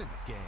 in the game.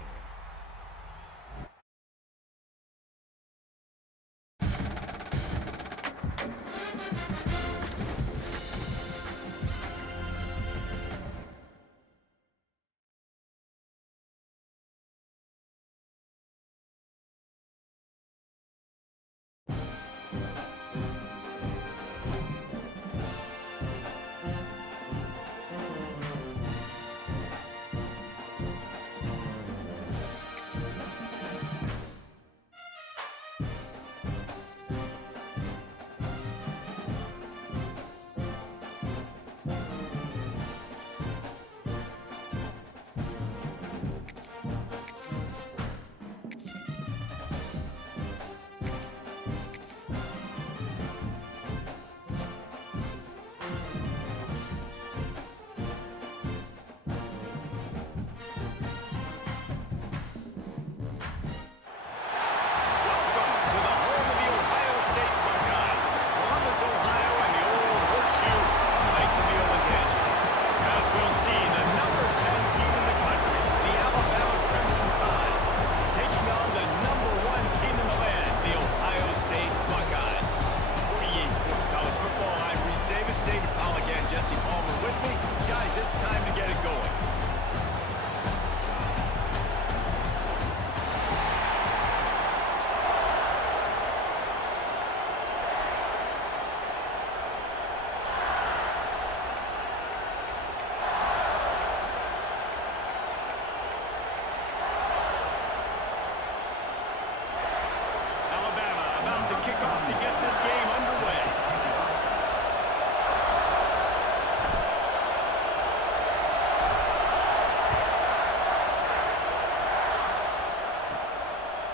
Kickoff to get this game underway.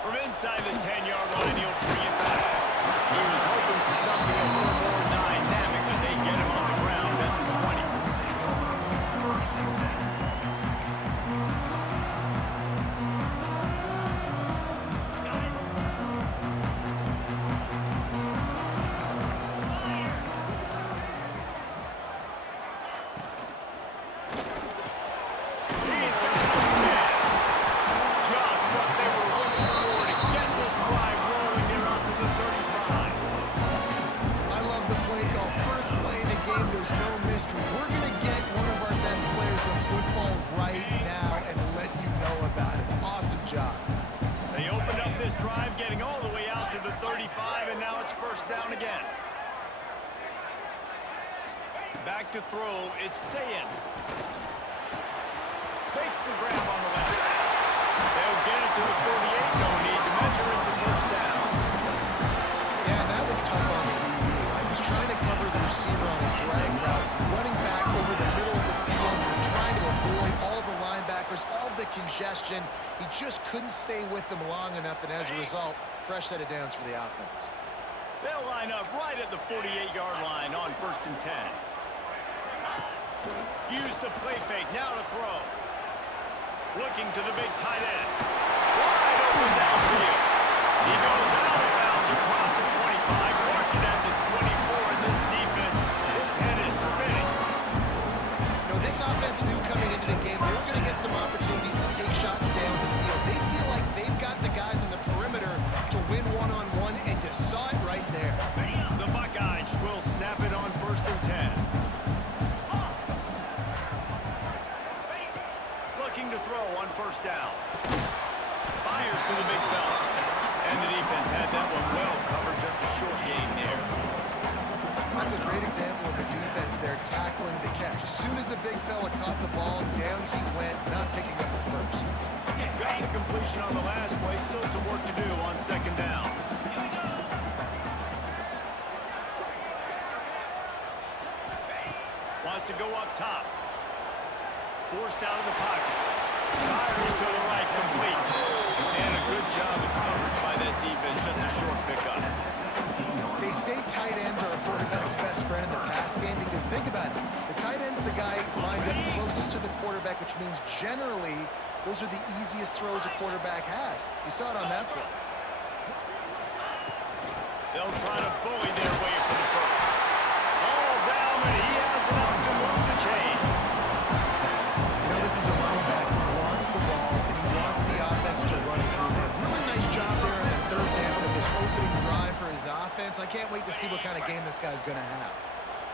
From inside the 10-yard line, he'll bring it back. He was hoping for something a little more dynamic, but they get him on the ground at the 20. Down again. Back to throw, it's Sayin. Makes the grab on the left. They'll get it to the 48, no need to measure it to first down. Yeah, that was tough on the DB. I was trying to cover the receiver on a drag route, running back over the middle of the field, and trying to avoid all the linebackers, all the congestion. He just couldn't stay with them long enough, and as a result, fresh set of downs for the offense. They'll line up right at the 48-yard line on 1st and 10. Use the play fake, now to throw. Looking to the big tight end. Wide open downfield. He goes out of bounds across the 25, marking at the 24, and this defense, its head is spinning. You know, this offense knew coming into the game they were going to get some opportunities to take shots down the field. They feel like they've got the guys on the perimeter to win one-on-one, and you saw it right there. The Buckeyes will snap it on 1st and 10. Looking to throw on 1st down. Fires to the big fella. And the defense had that one well covered, just a short gain there. That's a great example of the defense there tackling the catch. As soon as the big fella caught the ball, down he went, not picking up the first. Got the completion on the last play. Still some work to do on 2nd down. Wants to go up top. Forced out of the pocket. Firing to the right, complete. And a good job of coverage by that defense. Just a short pickup. They say tight ends are a quarterback's best friend in the pass game because think about it. The tight end's the guy lined up closest to the quarterback, which means generally those are the easiest throws a quarterback has. You saw it on that play. They'll try to bully their way for the first. All down, and he has enough to move the chains. You know, this is a running back who wants the ball, and he defense. I can't wait to see what kind of game this guy's going to have.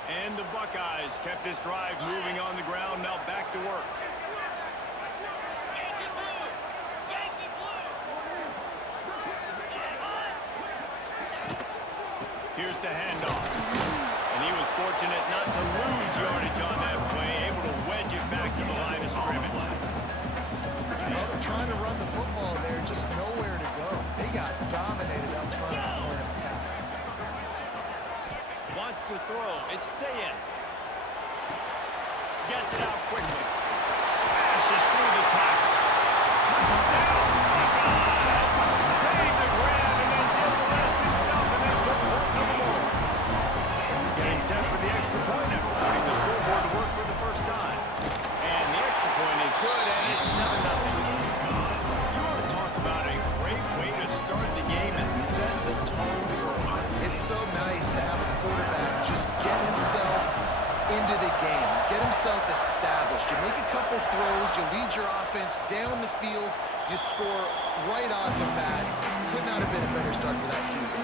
And the Buckeyes kept this drive moving on the ground. Now back to work. Here's the handoff. And he was fortunate not to lose yardage on that play, able to wedge it back to the line of scrimmage. Well, they're trying to run the football there, just nowhere to go. They got dominated up front on the point of attack. Wants to throw. It's Sayin. Gets it out quickly. Smashes through the tackle. Touchdown, Buckeyes! Made the grab and then did the rest himself and then put points on the board. Getting set for the extra point after putting the scoreboard to work for the first time. And the extra point is good, and it's 7-0. You want to talk about a great way to start the game and set the tone early. It's so nice to have a quarterback just get himself into the game, get himself established. You make a couple throws, you lead your offense down the field, you score right off the bat. Could not have been a better start for that QB.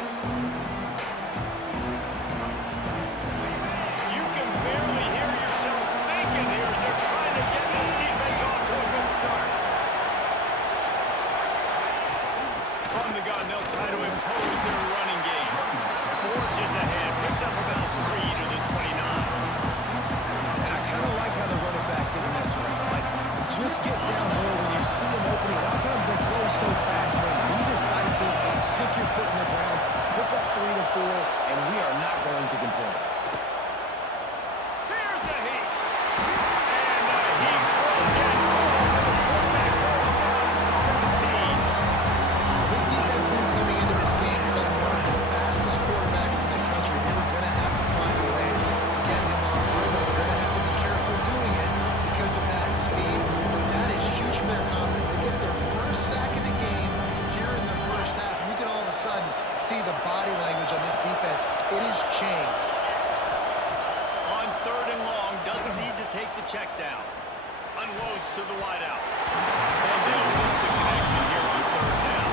You can barely hear yourself thinking here as they're trying to get this defense off to a good start. From the gun, they'll try to impose their running game. Forges ahead, picks up about 3 to the 29. And I kind of like how the running back didn't mess around. Like, just get downhill when you see an opening. A lot of times they close so fast, man. Be decisive, stick your foot in the ground, pick up 3 to 4, and we are not going to complain. Here's a heat. And the heat will get home. The quarterback goes down to the 17. This defense knew coming into this game playing one of the fastest quarterbacks in the country. They were going to have to find a way to get him off rhythm. They're going to have to be careful doing it because of that speed. But that is huge for their confidence. They get their first sack in the game here in the first half. And you can all of a sudden see the body language on this defense. It has changed. On 3rd and long, doesn't need to take the check down. Unloads to the wideout. And they'll miss the connection here on 3rd down.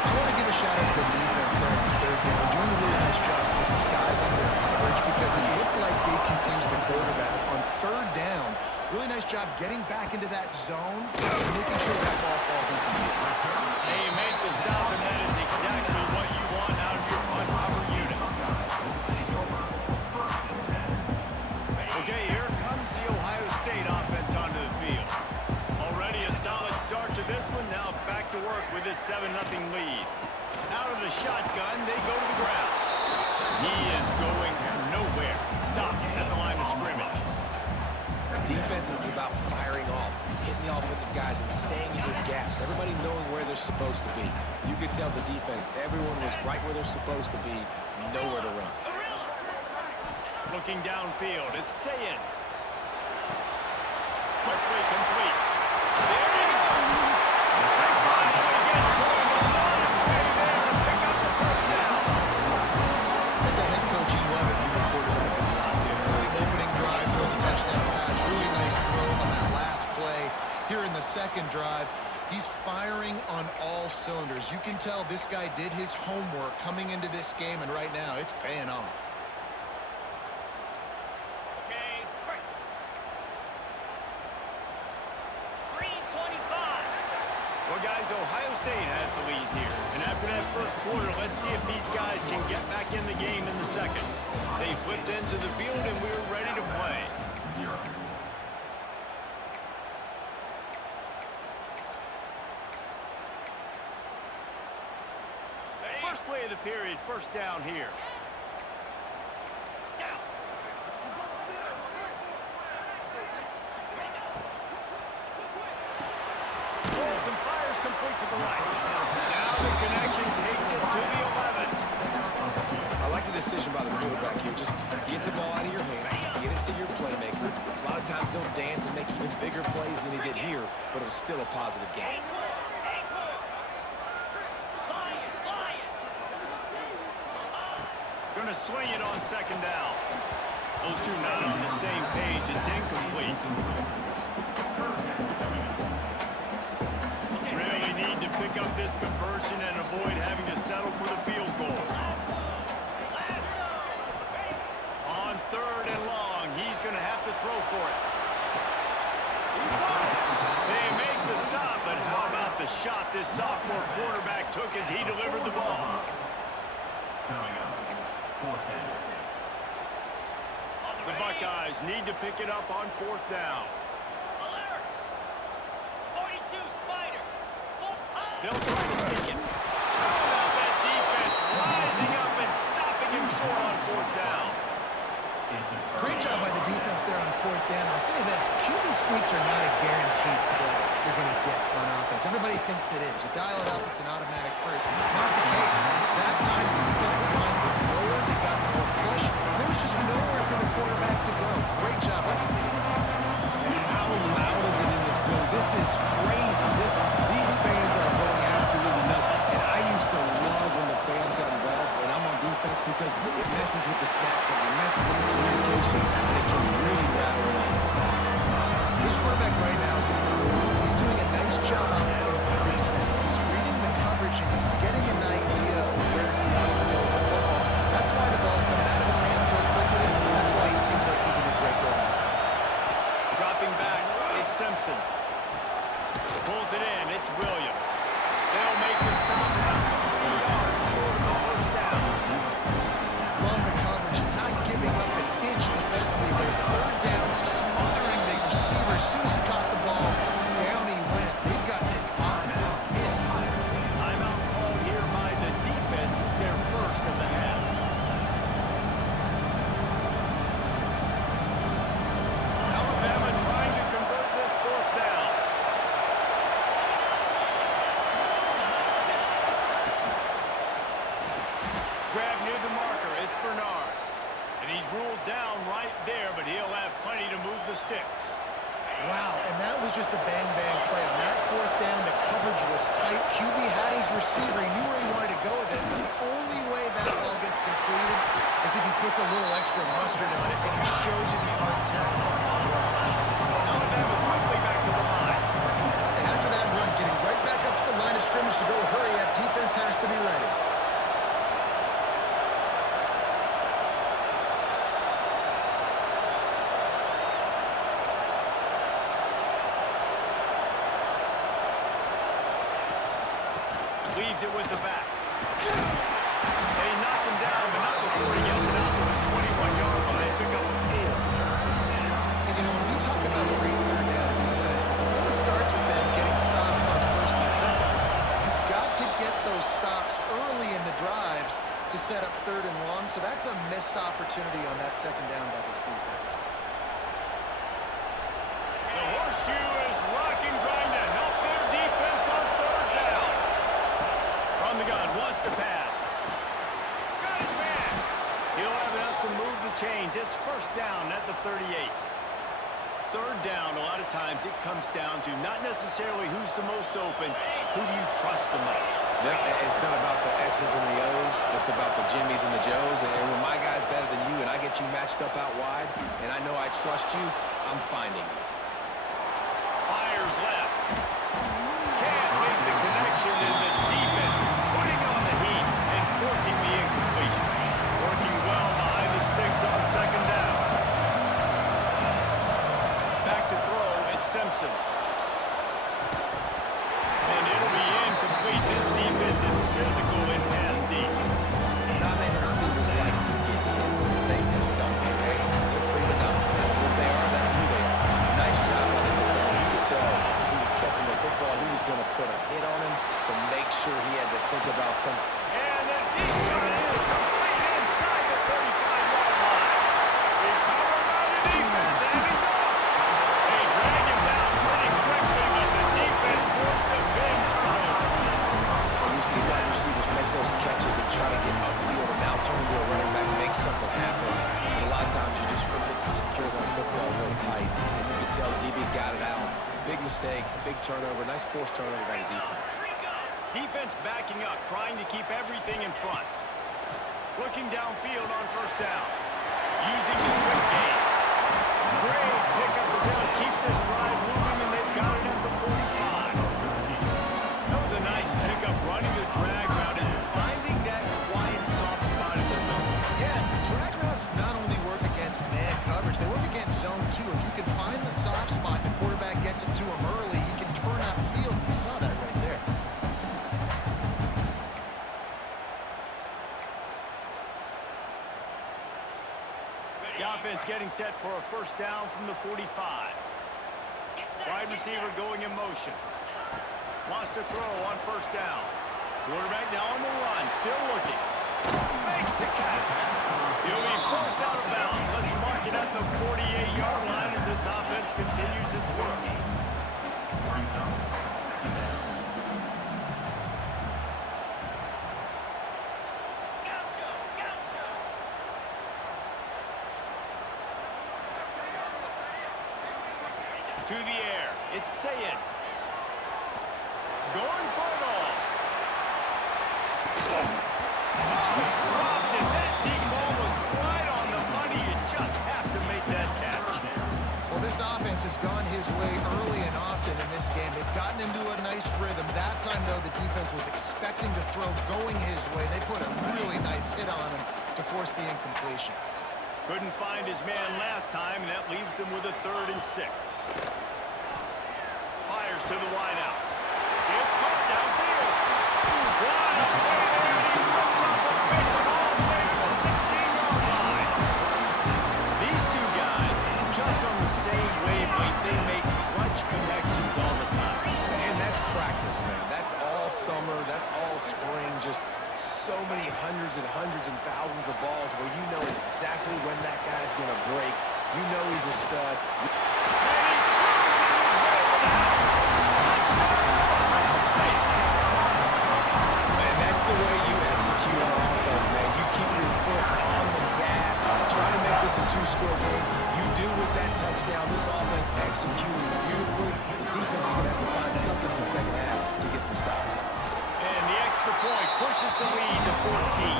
I want to give a shout out to the defense there on 3rd down, doing a really nice job disguising their coverage because it looked like they confused the quarterback. On 3rd down, really nice job getting back into that zone and making sure that ball falls incomplete. They make the stop, and that is exactly what you want out of your uncover unit. Okay, here comes the Ohio State offense onto the field. Already a solid start to this one. Now back to work with this 7-0 lead. Out of the shotgun, they go to the ground. He is going nowhere. Stop at the line of scrimmage. Defense is about firing off, hitting the offensive guys and staying in their gaps. Everybody knowing where they're supposed to be. You could tell the defense, everyone was right where they're supposed to be, nowhere to run. Looking downfield, it's Sayin. Quickly complete. There you go. They finally get to him. A lot of play there to pick up the first down. As a head coach, you love it when your quarterback is locked in early. Opening drive, throws a touchdown pass, really nice throw on that last play. Here in the second drive, he's firing on all cylinders. You can tell this guy did his homework coming into this game, and right now it's paying off. Well, guys, Ohio State has the lead here. And after that first quarter, let's see if these guys can get back in the game in the second. They flipped into the field, and we're ready to play. First play of the period, first down here. Holds and fires complete to the right. Now the connection takes it to the 11. I like the decision by the quarterback here. Just get the ball out of your hands, get it to your playmaker. A lot of times he'll dance and make even bigger plays than he did here, but it was still a positive game. Gonna swing it on second down. Those two not on the same page. It's incomplete. Really need to pick up this conversion and avoid having to settle for the field goal. shot this sophomore quarterback took as he delivered the ball. The Buckeyes need to pick it up on 4th down. They'll try to sneak it. How about that defense rising up and stopping him short on 4th down? Great job by the defense there on 4th down. I'll say this, QB sneaks are not a guaranteed play you're going to get on offense. Everybody thinks it is. You dial it up, it's an automatic first. Not the case. That time, the defensive line was lower. They got more push. There was just nowhere for the quarterback to go. Great job by the defense. And how loud is it in this building? This is crazy. These fans are going absolutely nuts. And I used to love when the fans got involved, and I'm on defense because it messes with the snap count, it messes with the communication, and it can really rattle an offense. This quarterback right now is he's doing a nice job in pre-snap. He's reading the coverage and he's getting an idea of where he wants to go with the football. That's why the ball's coming out of his hands so quickly. That's why he seems like he's in a great rhythm. Dropping back, it's Simpson. Pulls it in, it's Williams. They'll make the stop about 3 yards short of the first down. Love the coverage, not giving up an inch defensively. Their 3rd down, smothering the receiver. As soon as he caught the ball, down he went. They've got this offense pinned. Timeout called here by the defense. It's their first of the half. Alabama trying to convert this 4th down. Grab near the marker. It's Bernard. And he's ruled down right there, but he'll have plenty to move the sticks. Wow, and that was just a bang-bang play. On that 4th down, the coverage was tight. QB had his receiver. He knew where he wanted to go with it. But the only way that ball gets completed is if he puts a little extra mustard on it, and he shows you the art and talent. Alabama quickly back to the line. And after that run, getting right back up to the line of scrimmage to go hurry up, defense has to be ready. Leaves it with the back. They knock him down, but not before he gets it out to the 21-yard line. Pick up a 4. And you know, when we talk about great 3rd down defenses, it really starts with them getting stops on 1st and 2nd. You've got to get those stops early in the drives to set up 3rd and long, so that's a missed opportunity on that 2nd down by this defense. The horseshoe is rocking, trying to help their defense on 3rd down. From the gun, wants to pass. Got his man. He'll have enough to move the chains. It's 1st down at the 38. 3rd down, a lot of times it comes down to not necessarily who's the most open, who do you trust the most? No, it's not about the X's and the O's. It's about the Jimmies and the Joes. And when my guy's better than you and I get you matched up out wide, and I know I trust you, I'm finding you. Fires left. Can't make the connection, and the defense putting on the heat and forcing the incompletion. Working well behind the sticks on 2nd down. Back to throw, it's Simpson. And it'll be incomplete. This defense is physical in pass deep. Not many receivers like to get hit. They just don't. Okay? They're prima donnas. That's what they are. That's who they are. Nice job on the defense. You could tell he was catching the football. He was going to put a hit on him to make sure he had to think about something. And the deep shot is complete inside the 35-yard line. Recovered by the defense, and he's off. They drag him down pretty quickly, but the defense forced a big turnover. When you see wide receivers make those catches and try to get upfield and now turn into a running back, make something happen. And a lot of times you just forget to secure that football real tight. And you can tell DB got it out. Big mistake, big turnover, nice forced turnover by the defense. Defense backing up, trying to keep everything in front. Looking downfield on 1st down. Using the quick game. Great pickup is able to keep this drive moving, and they've got it at the 45. That was a nice pickup, running the drag route and finding that quiet, soft spot in the zone. Yeah, drag routes not only work against man coverage, they work against zone too. If you can find the soft spot, the quarterback gets it to him early, he can turn upfield. You saw that right there. defense getting set for a first down from the 45. Wide receiver going in motion. Wants to throw on first down. Quarterback now on the run, still looking. Makes the catch. He'll be forced out of bounds. Let's mark it at the 48-yard line as this offense continues its work. To the air, it's Sayed. Going for it all. Oh, he dropped it. That deep ball was right on the money. You just have to make that catch. Well, this offense has gone his way early and often in this game. They've gotten into a nice rhythm. That time, though, the defense was expecting to throw going his way. They put a really nice hit on him to force the incompletion. Couldn't find his man last time, and that leaves him with a 3rd and 6. Fires to the wideout. It's caught downfield. What a play there. He rips off a big one all the way to the 16-yard line. These two guys, just on the same wavelength, they make clutch connections all the time. And that's practice, man. That's all summer. That's all spring. Just so many hundreds and thousands of balls where you know exactly when that guy's going to break. You know he's a stud. Man, that's the way you execute on offense, man. You keep your foot on the gas, try to make this a 2-score game. You do with that touchdown. This offense executed beautifully. The defense is going to have to find something in the second half to get some stops. And the extra point pushes the lead to 14.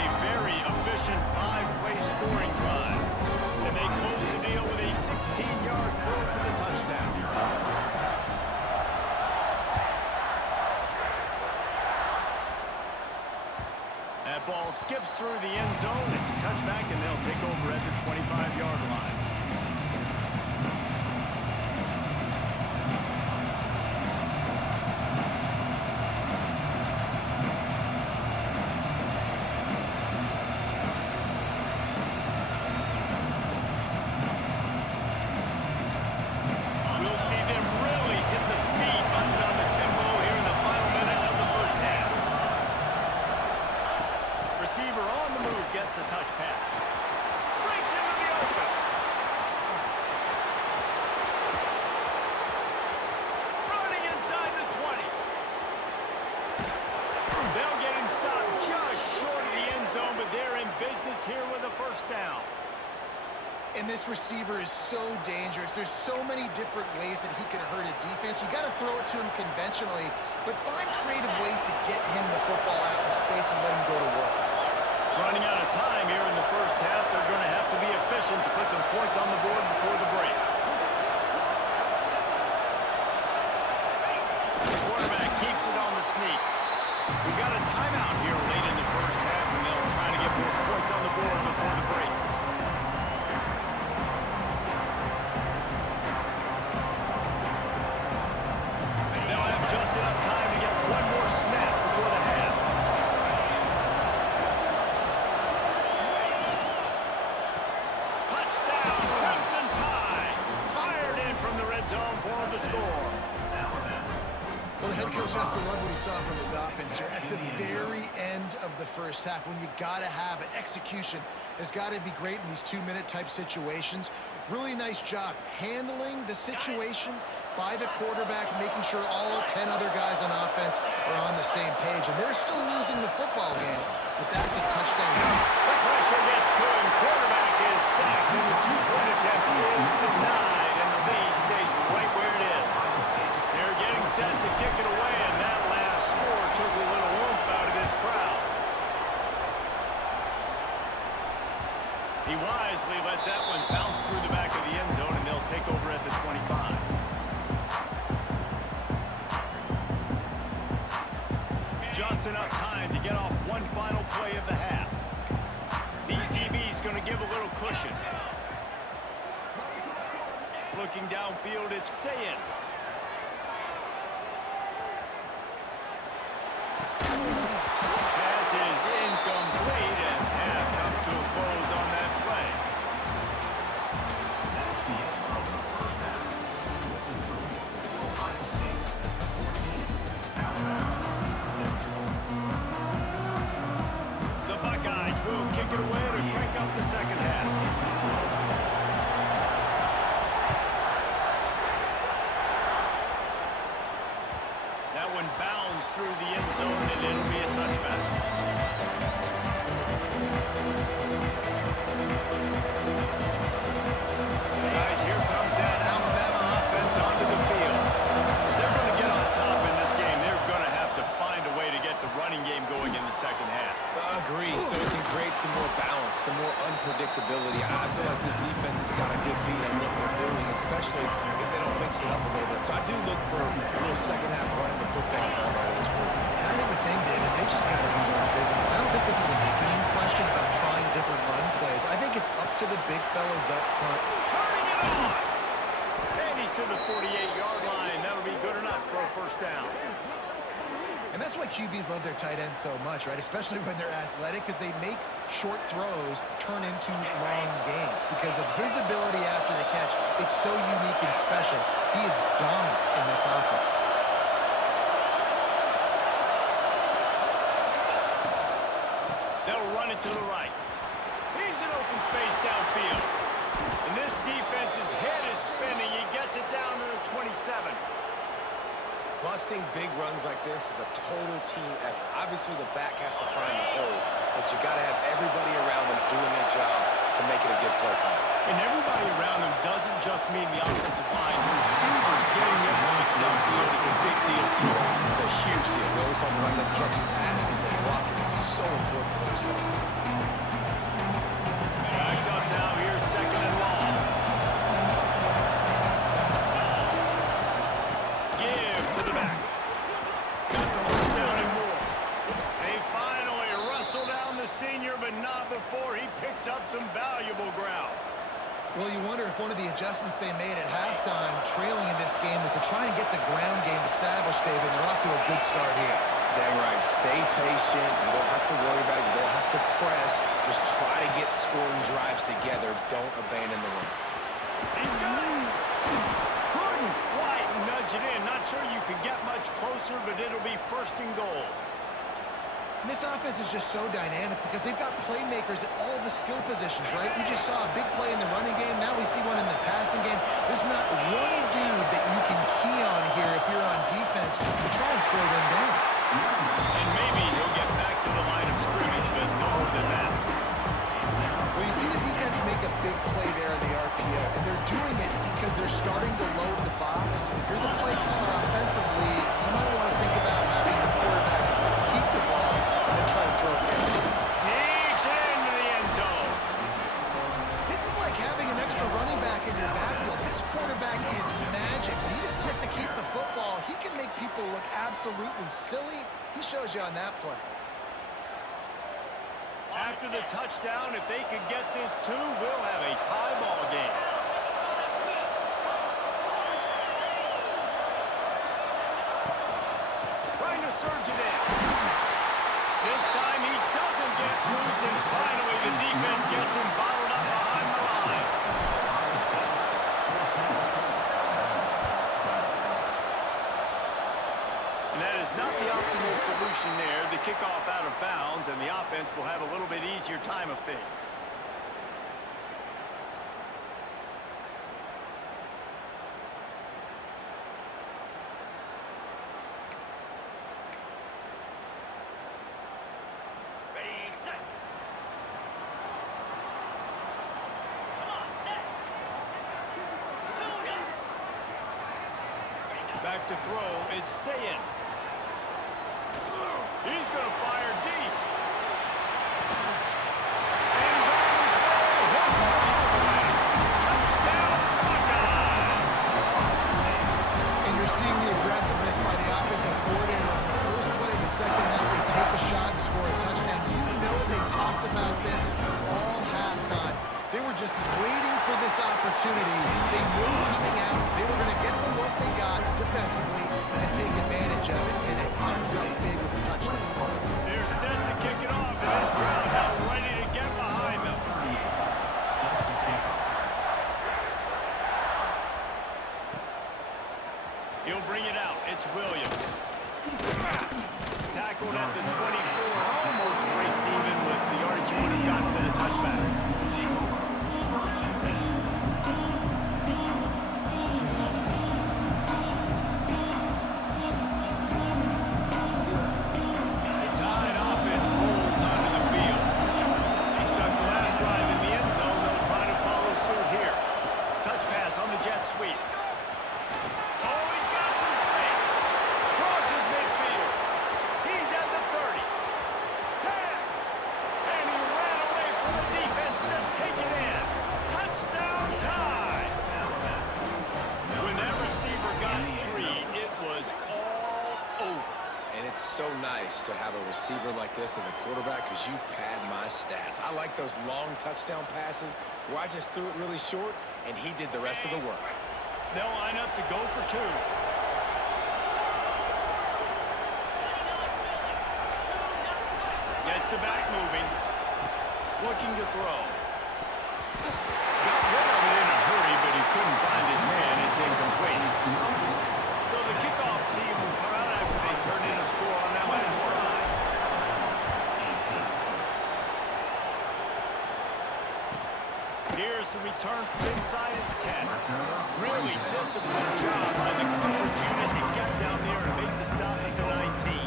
A very efficient 5-play scoring drive. And they close the deal with a 16-yard throw for the touchdown. That ball skips through the end zone. It's a touchback, and they'll take over at the 25-yard line. We'll see them really hit the speed button on the tempo here in the final minute of the first half. Receiver on the move gets the touch pass. Breaks into the open. Running inside the 20. They'll get him stopped just short of the end zone, but they're in business here with a first down. And this receiver is so dangerous. There's so many different ways that he can hurt a defense. You got to throw it to him conventionally, but find creative ways to get him the football out in space and let him go to work. Running out of time here in the first half. They're going to have to be efficient to put some points on the board before the break. The quarterback keeps it on the sneak. We've got a timeout here late in the first half, and they'll try to get more points on the board before the break. They'll have just enough time to get one more snap before the half. Touchdown, Crimson Tide. Fired in from the red zone for the score. Well, the head coach has to love what he saw from his offense here at the very end of the first half. When you got to have it, execution has got to be great in these 2-minute type situations. Really nice job handling the situation by the quarterback, making sure all 10 other guys on offense are on the same page. And they're still losing the football game, but that's a touchdown. The pressure gets to him. Quarterback is sacked, and the 2-point attempt is denied, and the lead stays right where it is. They're getting set to kick it away, and that last score took a little oomph out of this crowd. He wisely lets that one bounce through the back of the end zone, and they'll take over at the 25. Just enough time to get off one final play of the half. These DBs going to give a little cushion. Looking downfield, it's Sayed. Pass is incomplete, and half comes to a close on that play. I feel like this defense has got a good beat on what they're doing, especially if they don't mix it up a little bit. So I do look for a little second half running the football time out of this group. And I think the thing, Dave, is they just got to be more physical. I don't think this is a scheme question about trying different run plays. I think it's up to the big fellas up front. Turning it on. And he's to the 48-yard line. That'll be good enough for a first down. And that's why QBs love their tight ends so much, right? Especially when they're athletic, because they make short throws turn into long gains. Because of his ability after the catch, it's so unique and special. He is dominant in this offense. They'll run it to the right. He's in open space downfield. And this defense's head is spinning. He gets it down to the 27. Busting big runs like this is a total team effort. Obviously, the back has to find the hole, but you got to have everybody around them doing their job to make it a good play call. And everybody around him doesn't just mean the offensive line. The receivers getting their blocks downfield is a big deal, too. It's a huge deal. We always talk about them catching passes, but blocking is so important for their responsibilities. Backed up now here, second and long. Give to the back. Got the first down and more. They finally wrestle down the senior, but not before he picks up some valuable ground. Well, you wonder if one of the adjustments they made at halftime, trailing in this game, was to try and get the ground game established, David. They're off to a good start here. Dang right. Stay patient. You don't have to worry about it. You don't have to press. Just try to get scoring drives together. Don't abandon the run. He's got it. Couldn't quite nudge it in. Not sure you could get much closer, but it'll be first and goal. And this offense is just so dynamic because they've got playmakers at all the skill positions, right? We just saw a big play in the running game. Now we see one in the passing game. There's not one dude that you can key on here if you're on defense to try and slow them down. And maybe he'll get back to the line of scrimmage, but no more than that. Well, you see the defense make a big play there in the RPO, and they're doing it because they're starting to load the box. If you're the play caller offensively, you might want to think about having the quarterback keep the ball and try to throw it down. Sneaks it into the end zone. This is like having an extra running back in your backfield. This quarterback is magic. He decides to keep the football. He can make people look absolutely silly. He shows you on that play. After the touchdown, if they could get this too, we'll have a tie ball game. Trying to surge it in. This time he doesn't get loose, and finally the defense gets him bottled up behind the line. And that is not the optimal solution there. The kickoff out of bounds, and the offense will have a little bit easier time of things. Back to throw, it's Sayin. He's going to fire deep. And he's on his way. He'll go all the way. Touchdown, Buckeyes. And you're seeing the aggressiveness by the offensive coordinator on the first play of the second half. They take a shot and score a touchdown. You know they talked about this all halftime. They were just waiting for this opportunity. They knew coming out they were going to get the look they got defensively and take advantage of it, and it comes up big with a touchdown. They're set to kick it off, and this crowd now ready to get behind them. He'll bring it out. It's Williams. Tackled at the 24, almost breaks even with the yardage he would have gotten with a touchback. blessed to have a receiver like this as a quarterback because you pad my stats. I like those long touchdown passes where I just threw it really short, and he did the rest of the work. They'll line up to go for two. Gets the back moving. Looking to throw. Got rid of it in a hurry, but he couldn't find his man. It's incomplete. So the kickoff team will come out after they turn in a score on that last drive. Here's the return from inside his 10. Really disciplined job by the coverage unit to get down there and make the stop at the 19.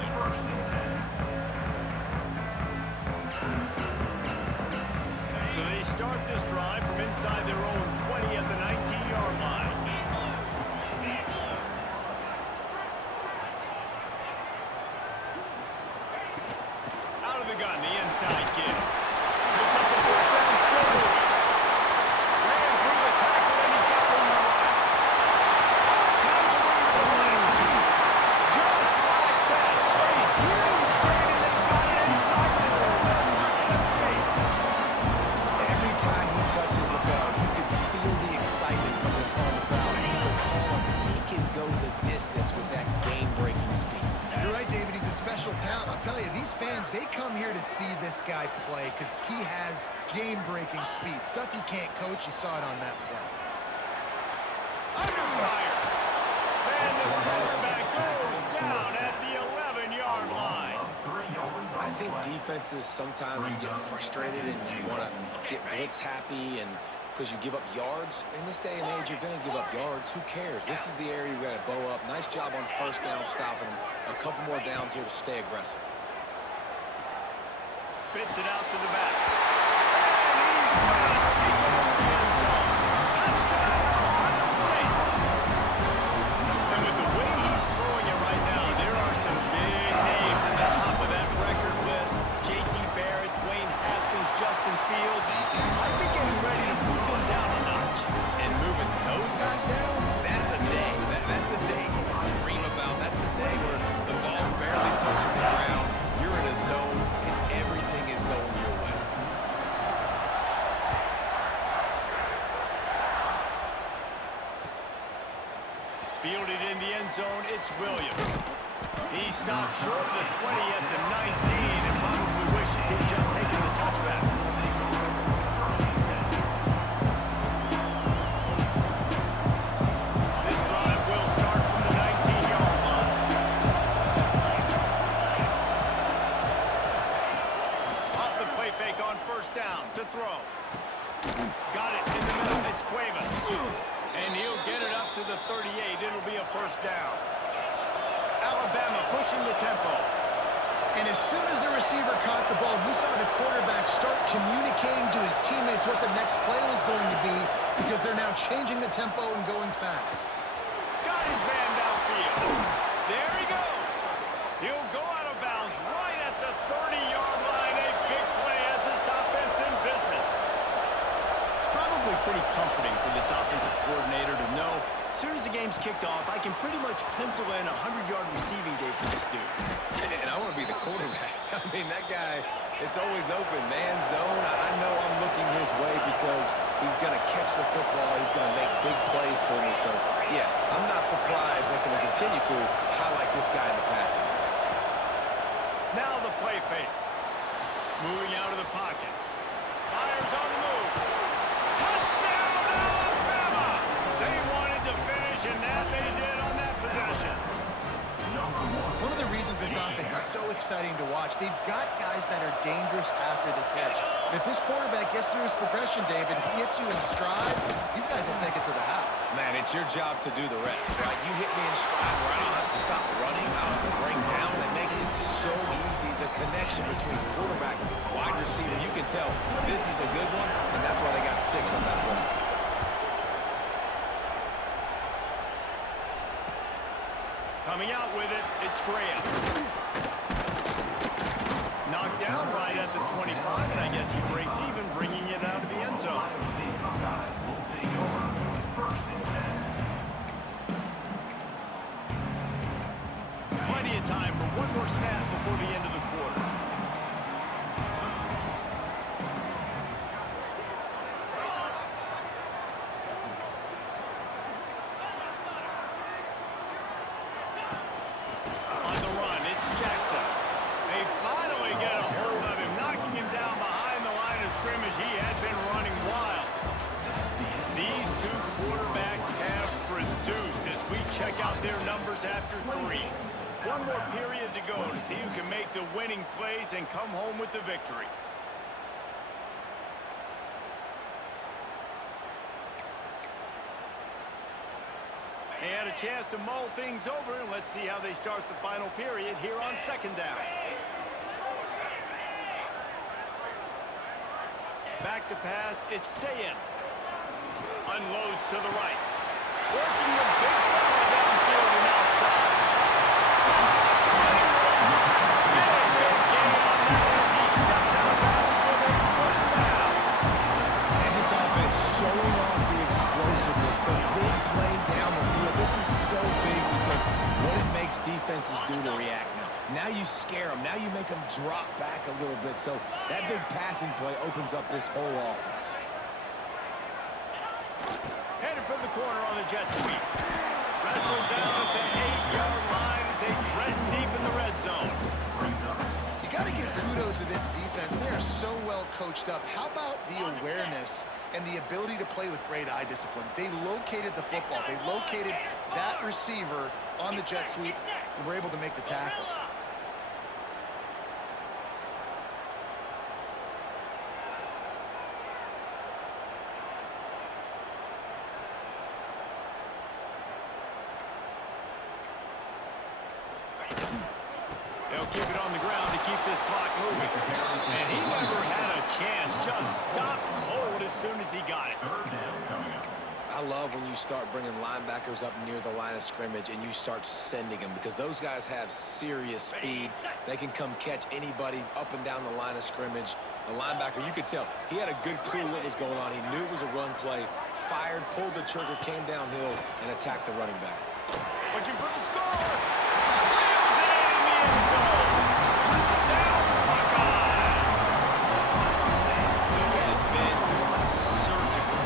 So they start this drive from inside their own 20 at the 19-yard line. Out of the gun, the inside give. Picks up the first down, still moving. Ran through the tackle, and he's got room to run. All kinds of room to run. Just like that. A huge gain, and they've got it inside the 2. Every time he touches the ball, you can feel the excitement from this home crowd because, Paul, he can go the distance with that game-breaking speed. You're right, David. He's a special talent. I'll tell you, these fans, they come here to see this guy play because he has game-breaking speed. Stuff you can't coach. You saw it on that play. Under fire. And the quarterback goes down at the 11-yard line. I think defenses sometimes get frustrated and you want to get blitz happy and because you give up yards. In this day and age, you're going to give up yards. Who cares? This is the area you got to bow up. Nice job on first down stopping them. A couple more downs here to stay aggressive. Spits it out to the back. And he's going to take it over the end zone. Touchdown, Ohio State. And with the way he's throwing it right now, there are some big names at the top of that record list. J.T. Barrett, Dwayne Haskins, Justin Fields. I'd be getting ready to move them down a notch. And moving those guys down, that's a day. That's the day you dream about. That's the day where the ball's barely touching the ground. You're in a zone, and everything is going your way. Fielded in the end zone, it's Williams. He stopped short of the 20 at the 19 and probably wishes he'd just taken the touchback. This drive will start from the 19-yard line. Off the play fake on first down to throw. Got it in the middle, it's Cuevas. And he'll get it up to the 38. It'll be a first down. Alabama pushing the tempo. And as soon as the receiver caught the ball, you saw the quarterback start communicating to his teammates what the next play was going to be because they're now changing the tempo and going fast. Got his man downfield. There he goes. He'll go out of bounds right at the 30-yard line. A big play as this offense in business. It's probably pretty comforting for this offensive coordinator to know as soon as the game's kicked off, I can pretty much pencil in a 100-yard receiving day for this dude. And I want to be the quarterback. I mean, that guy, it's always open. Man zone, I know I'm looking his way because he's going to catch the football. He's going to make big plays for me. So, yeah, I'm not surprised they're going to continue to highlight this guy in the passing. Now the play fake. Moving out of the pocket. Fires on the move. Touchdown, Alabama! They wanted to finish, and that they did on that possession. One of the reasons this offense is so exciting to watch, they've got guys that are dangerous after the catch. And if this quarterback gets through his progression, David, he hits you in stride, these guys will take it to the house. Man, it's your job to do the rest, right? You hit me in stride where I don't have to stop running, I don't have to break down. It makes it so easy. The connection between quarterback and wide receiver, you can tell this is a good one, and that's why they got 6 on that play. Coming out with it, it's Graham. Knocked down right at the 25, and I guess he breaks even, bringing it out of the end zone. Plenty of time for one more snap before the end of out their numbers after 3. One more period to go to see who can make the winning plays and come home with the victory. And a chance to mull things over, and let's see how they start the final period here on 2nd down. Back to pass, it's Sayin. Unloads to the right. Working the big fella downfield and outside. It's a big run. Big gain on that as he steps out of bounds with a first down. And this offense showing off the explosiveness, the big play down the field. This is so big because what it makes defenses do to react now. Now you scare them. Now you make them drop back a little bit. So that big passing play opens up this whole offense. Headed for the corner on the jet sweep. Wrestled down at the 8-yard line as they threaten deep in the red zone. You got to give kudos to this defense. They are so well coached up. How about the awareness and the ability to play with great eye discipline? They located the football. They located that receiver on the jet sweep and were able to make the tackle. They'll keep it on the ground to keep this clock moving. And he never had a chance. Just stopped cold as soon as he got it. I love when you start bringing linebackers up near the line of scrimmage and you start sending them because those guys have serious speed. They can come catch anybody up and down the line of scrimmage. A linebacker, you could tell, he had a good clue what was going on. He knew it was a run play, fired, pulled the trigger, came downhill, and attacked the running back. Looking for the score. Wheels it in the end zone. Touchdown, Buckeyes. He has been surgical,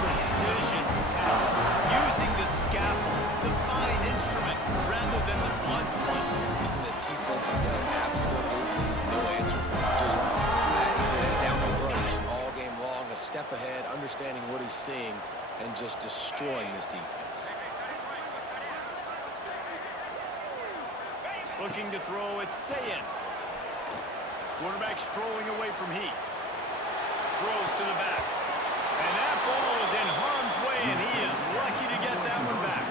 precision passes, using the scalpel, the fine instrument, rather than the blunt one. And the defenses have absolutely no answer for him. Just he's been down the throats all game long, a step ahead, understanding what he's seeing, and just destroying this defense. Looking to throw, it's Sayin. Quarterback strolling away from Heat. Throws to the back. And that ball is in harm's way, and he is lucky to get that one back.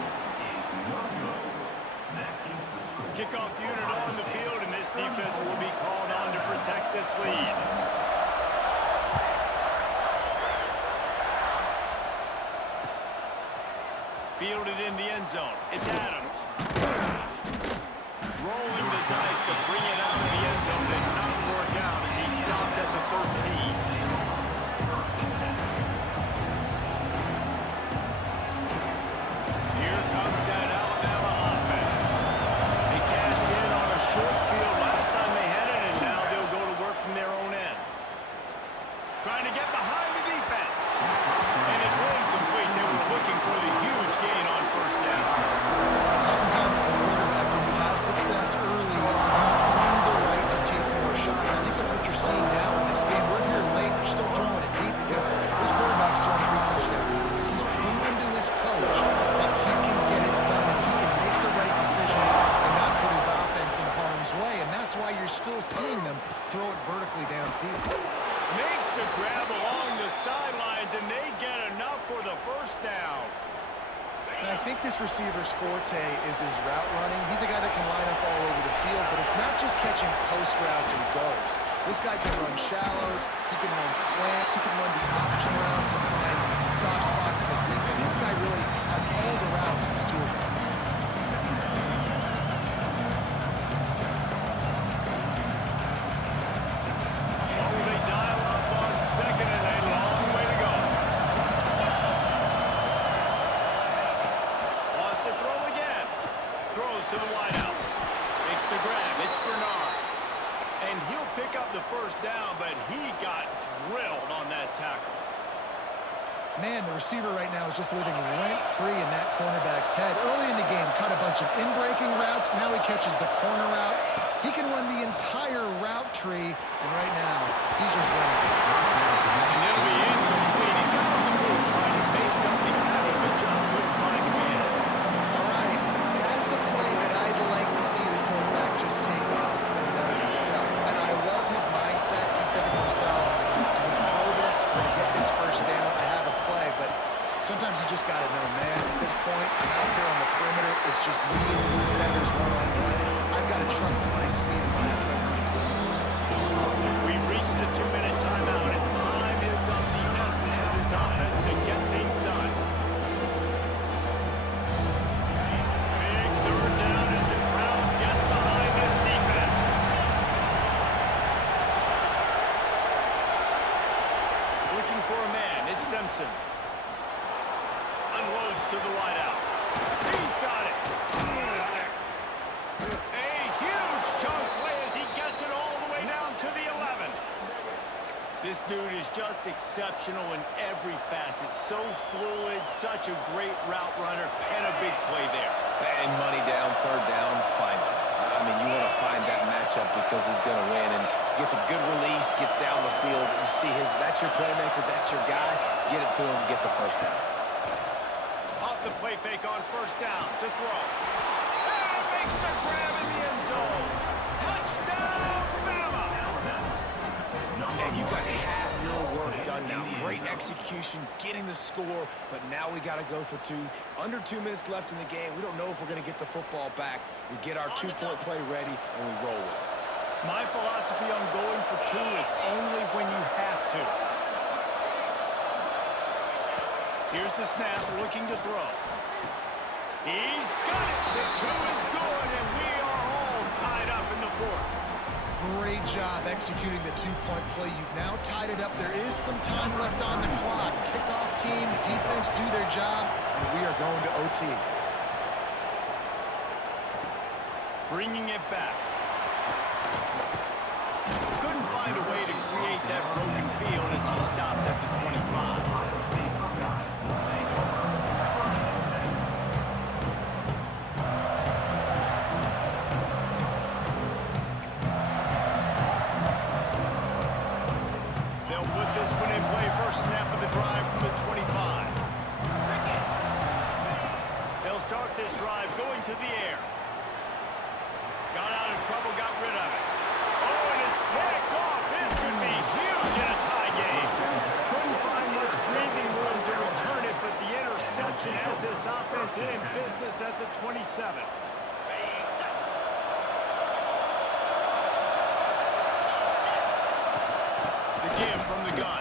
Kickoff unit on the field, and this defense will be called on to protect this lead. Fielded in the end zone. It's Adams. Rolling the dice to bring it out of the end zone did not work out as he stopped at the 13. Here comes that Alabama offense. They cashed in on a short field last time they had it, and now they'll go to work from their own end. Trying to get behind the defense. And it's incomplete. They were looking for the huge gain on first down. Oftentimes as a quarterback, when you have success early, you earn the right to take more shots. I think that's what you're seeing now in this game. We're here late. They're still throwing it deep because this quarterback's throwing 3 touchdown passes. He's proven to his coach that he can get it done and he can make the right decisions and not put his offense in harm's way. And that's why you're still seeing them throw it vertically downfield. Makes the grab along the sidelines, and they get enough for the first down. And I think this receiver's forte is his route running. He's a guy that can line up all over the field, but it's not just catching post routes and goes. This guy can run shallows, he can run slants, he can run the option routes and find soft spots in the defense. This guy really has all the routes in his toolbox. Oh, they dial up on second, and a long way to go. Lost to throw again. Throws to the wideout. Makes the grab. It's Bernard. And he'll pick up the first down, but he got drilled on that tackle. Man, the receiver right now is just living rent-free in that cornerback's head. Early in the game, cut a bunch of in-breaking routes. Now he catches the corner route. He can run the entire route tree, and right now, he's just running. And it'll be incomplete. He got on the move trying to make something happen, but just couldn't find a man. All right, sometimes you just got to know, man, at this point, I'm out here on the perimeter. It's just me and these defenders one-on-one. I've got to trust in my speed and my athleticism. We've reached the 2-minute timeout, and time is of the essence for this offense to get things done. Big third down as the crowd gets behind this defense. Looking for a man, it's Simpson. Unloads to the wideout. He's got it. A huge chunk play as he gets it all the way down to the 11. This dude is just exceptional in every facet. So fluid, such a great route runner, and a big play there. And money down, third down, find him. I mean, you want to find that matchup because he's going to win. And gets a good release, gets down the field. You see that's your playmaker, that's your guy. Get it to him, get the first down. Off the play fake on first down to throw. Makes the grab in the end zone. Touchdown, Bama! And you got half your work done now. Great execution, getting the score, but now we got to go for two. Under 2 minutes left in the game. We don't know if we're going to get the football back. We get our two-point play ready, and we roll with it. My philosophy on going for two is only when you have to. Here's the snap, looking to throw. He's got it. The two is good, and we are all tied up in the fourth. Great job executing the two-point play. You've now tied it up. There is some time left on the clock. Kickoff team, defense do their job, and we are going to OT. Bringing it back. Couldn't find a way to create that broken field as he stopped at the 25. Snap of the drive from the 25. They'll start this drive going to the air. Got out of trouble, got rid of it. Oh, and it's picked off. This could be huge in a tie game. Couldn't find much breathing room to return it, but the interception has this offense in business at the 27. The give from the gun.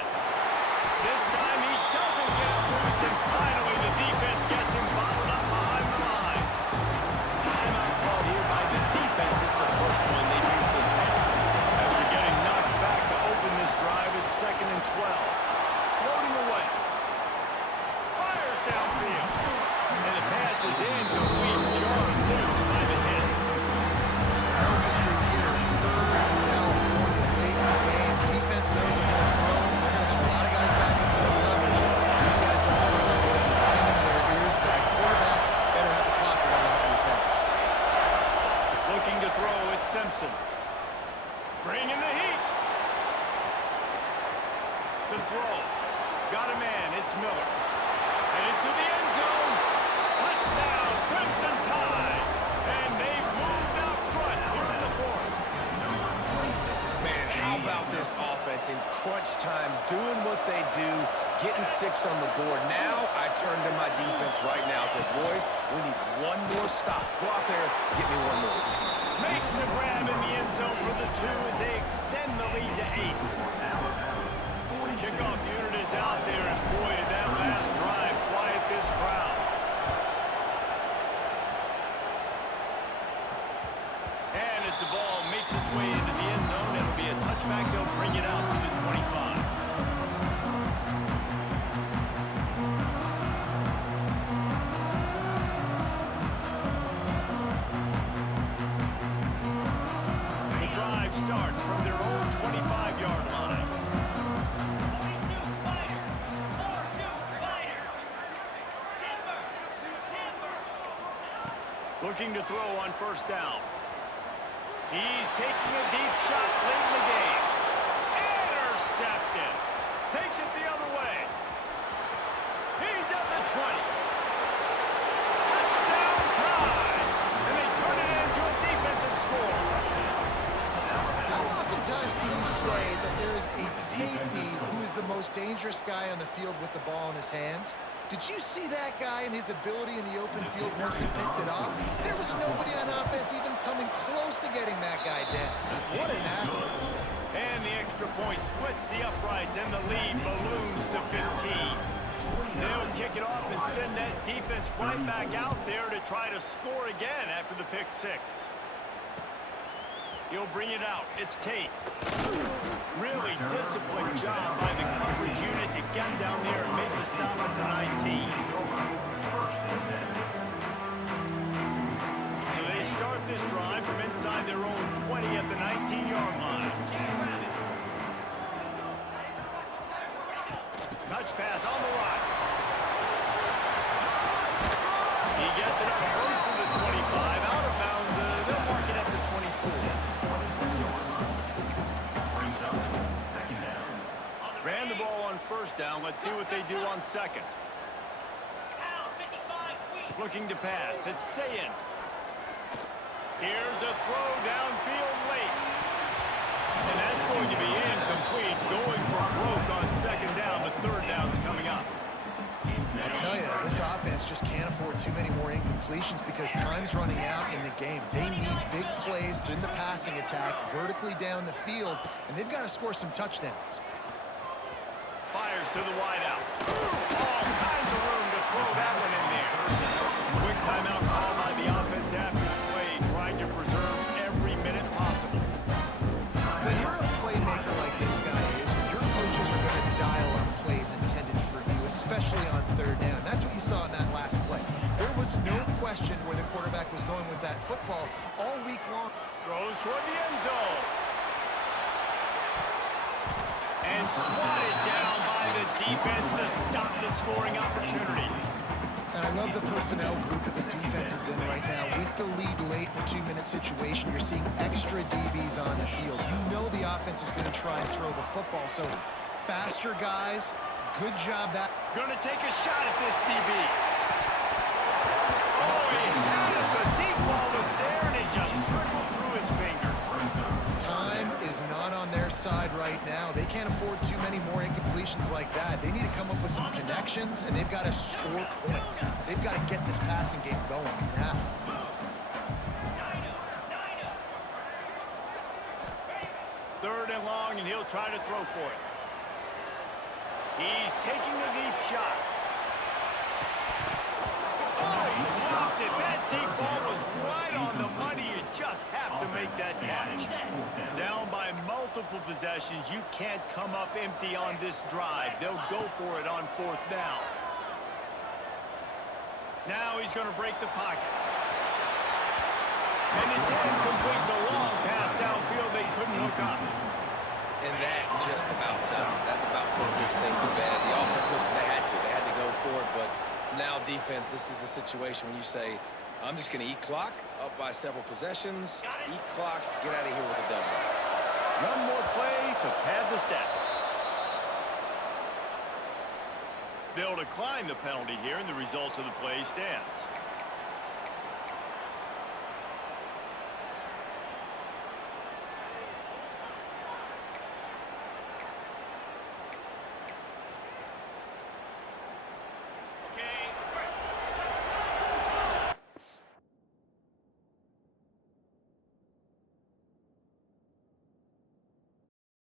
This time he doesn't get loose, and finally the defense gets him bottled up behind the line. Timeout called here by the defense. It's the first one they've used this half. After getting knocked back to open this drive, it's 2nd and 12. Floating away. Fires downfield. And the pass is incomplete. Jarred loose by the hit. No mystery here. 3rd and California. Late in the game. Defense knows they're going to throw. They're going to have a lot of guys back in zone coverage. These guys up front are going to be pinning their ears back. Quarterback better have the clock running off his head. Looking to throw, it's Simpson. Bringing the heat. The throw. Got a man, it's Miller. Headed to the end zone. Touchdown, Crimson Tide. And they've moved out front here in the fourth. Man, how about this offense in crunch time, doing what they do, getting 6 on the board. Now I turn to my defense right now and say, boys, we need one more stop. Go out there, get me one more. Makes the grab in the end zone for the 2 as they extend the lead to 8. The kickoff unit is out there, and boy, did that last drive quiet this crowd. And as the ball makes its way into the end zone, it'll be a touchback. They'll bring it out to the 25. The drive starts from their own 25-yard line. Looking to throw on first down. He's taking a deep shot late in the game. Intercepted. Takes it the other way. He's at the 20. Touchdown Tide. And they turn it into a defensive score. How oftentimes can you say that there is a safety who is the most dangerous guy on the field with the ball in his hands? Did you see that guy and his ability in the open field once he picked it off? There was nobody on offense even coming close to getting that guy down. What an athlete. And the extra point splits the uprights, and the lead balloons to 15. They'll kick it off and send that defense right back out there to try to score again after the pick six. He'll bring it out. It's Tate. Really disciplined job by the coverage unit to get down there and make the stop at the 19. So they start this drive from inside their own 20 at the 19-yard line. Touch pass on the right. He gets it up close to the 25, out of bounds. They'll mark it at the 24. Ran the ball on first down. Let's see what they do on second. Looking to pass. It's Sayin. Here's a throw downfield late. And that's going to be incomplete. Going for broke on second down. The third down's coming up. I tell you, this offense just can't afford too many more incompletions because time's running out in the game. They need big plays through the passing attack, vertically down the field, and they've got to score some touchdowns. Fires to the wideout. All kinds of room to throw that one in there. Quick timeout call by the offense after the play, trying to preserve every minute possible. When you're a playmaker like this guy is, your coaches are going to dial up plays intended for you, especially on third down. That's what you saw in that last play. There was no question where the quarterback was going with that football all week long. Throws toward the end zone. And swatted down by the defense to stop the scoring opportunity. And I love the personnel group that the defense is in right now. With the lead late in a 2-minute situation, you're seeing extra DBs on the field. You know the offense is going to try and throw the football. So faster guys, good job. That Gonna take a shot at this DB. Oh, he had it. The deep ball was there, and it just trickled through his fingers. time is not on their side right now. They can't afford too many more incompletions like that. They need to come up with some connections, and they've got to score points. They've got to get this passing game going now. Third and long, and he'll try to throw for it. He's taking a deep shot. Oh, he dropped it. That deep ball was right on the money. You just have to make that catch. Down by multiple possessions. You can't come up empty on this drive. They'll go for it on fourth down. Now he's going to break the pocket. And it's incomplete. The long pass downfield, they couldn't hook up. And that just about does it. That about puts this thing to bed. The offense, listen, they had to go for it, but now defense, this is the situation when you say, I'm just going to eat clock, up by several possessions, eat clock, get out of here with a W. One more play to pad the stats. They'll decline the penalty here, and the result of the play stands.